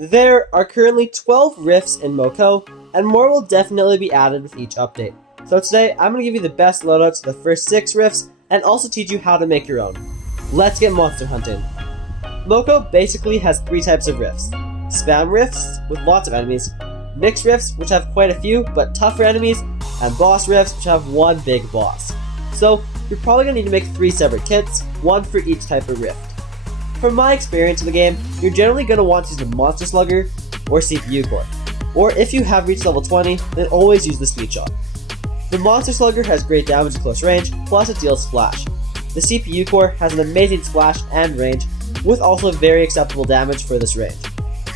There are currently 12 rifts in Moko, and more will definitely be added with each update. So today, I'm going to give you the best loadouts for the first 6 rifts, and also teach you how to make your own. Let's get monster hunting. Moko basically has 3 types of rifts. Spam rifts, with lots of enemies, mixed rifts, which have quite a few, but tougher enemies, and boss rifts, which have one big boss. So, you're probably going to need to make 3 separate kits, one for each type of rift. From my experience in the game, you're generally going to want to use the Monster Slugger or CPU Core. Or if you have reached level 20, then always use the Speed Shot. The Monster Slugger has great damage at close range, plus it deals splash. The CPU Core has an amazing splash and range, with also very acceptable damage for this range.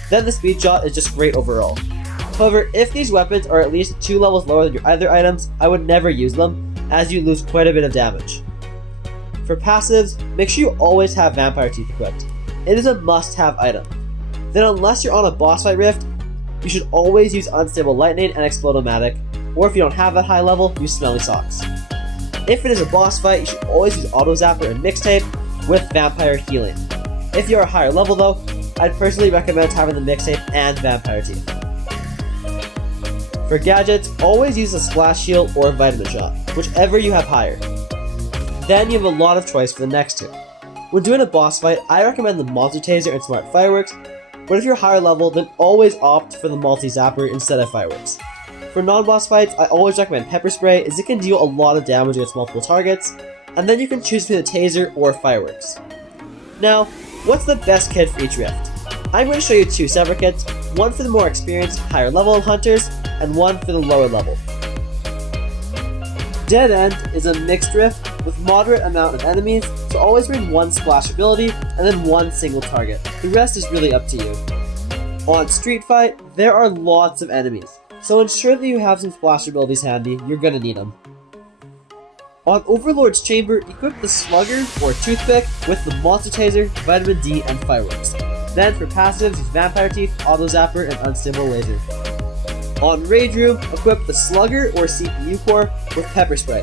Then the Speed Shot is just great overall. However, if these weapons are at least 2 levels lower than your other items, I would never use them, as you lose quite a bit of damage. For passives, make sure you always have Vampire Teeth equipped. It is a must-have item. Then unless you're on a boss fight rift, you should always use Unstable Lightning and Explodomatic, or if you don't have that high level, use Smelly Socks. If it is a boss fight, you should always use Auto Zapper and Mixtape with Vampire Healing. If you're a higher level though, I'd personally recommend having the Mixtape and Vampire Teeth. For gadgets, always use a Splash Shield or Vitamin Shot, whichever you have higher. Then you have a lot of choice for the next 2. When doing a boss fight, I recommend the Monster Taser and Smart Fireworks, but if you're higher level, then always opt for the Multi Zapper instead of Fireworks. For non-boss fights, I always recommend Pepper Spray, as it can deal a lot of damage against multiple targets, and then you can choose between the Taser or Fireworks. Now, what's the best kit for each rift? I'm going to show you 2 separate kits, one for the more experienced, higher level hunters, and one for the lower level. Dead End is a mixed rift with moderate amount of enemies, so always bring 1 splash ability and then 1 single target. The rest is really up to you. On Street Fight, there are lots of enemies, so ensure that you have some splash abilities handy, you're gonna need them. On Overlord's Chamber, equip the Slugger or Toothpick with the Monster Taser, Vitamin D, and Fireworks. Then for passives, use Vampire Teeth, Auto Zapper, and Unstable Laser. On Rage Room, equip the Slugger or CPU Core with Pepper Spray,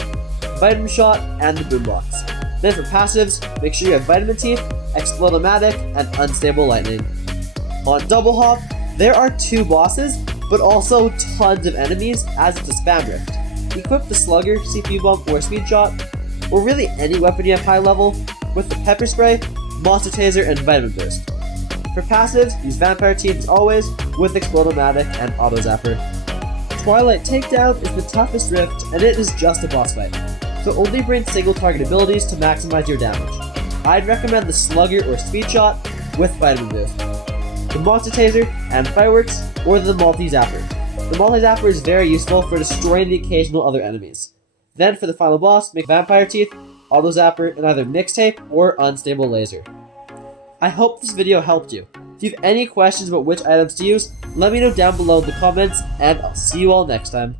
Vitamin Shot, and the Boombox. Then for passives, make sure you have Vitamin Teeth, Explodomatic, and Unstable Lightning. On Double Hop, there are 2 bosses, but also tons of enemies, as it's a spam rift. Equip the Slugger, CPU Bomb, or Speed Shot, or really any weapon you have high level, with the Pepper Spray, Monster Taser, and Vitamin Burst. For passives, use Vampire Teeth as always, with Explodomatic and Auto Zapper. Twilight Takedown is the toughest rift, and it is just a boss fight, so only bring single target abilities to maximize your damage. I'd recommend the Slugger or Speed Shot with Vitamin Boost, the Monster Taser and Fireworks, or the Multi Zapper. The Multi Zapper is very useful for destroying the occasional other enemies. Then for the final boss, make Vampire Teeth, Auto Zapper, and either Mixtape or Unstable Laser. I hope this video helped you. If you have any questions about which items to use, let me know down below in the comments, and I'll see you all next time.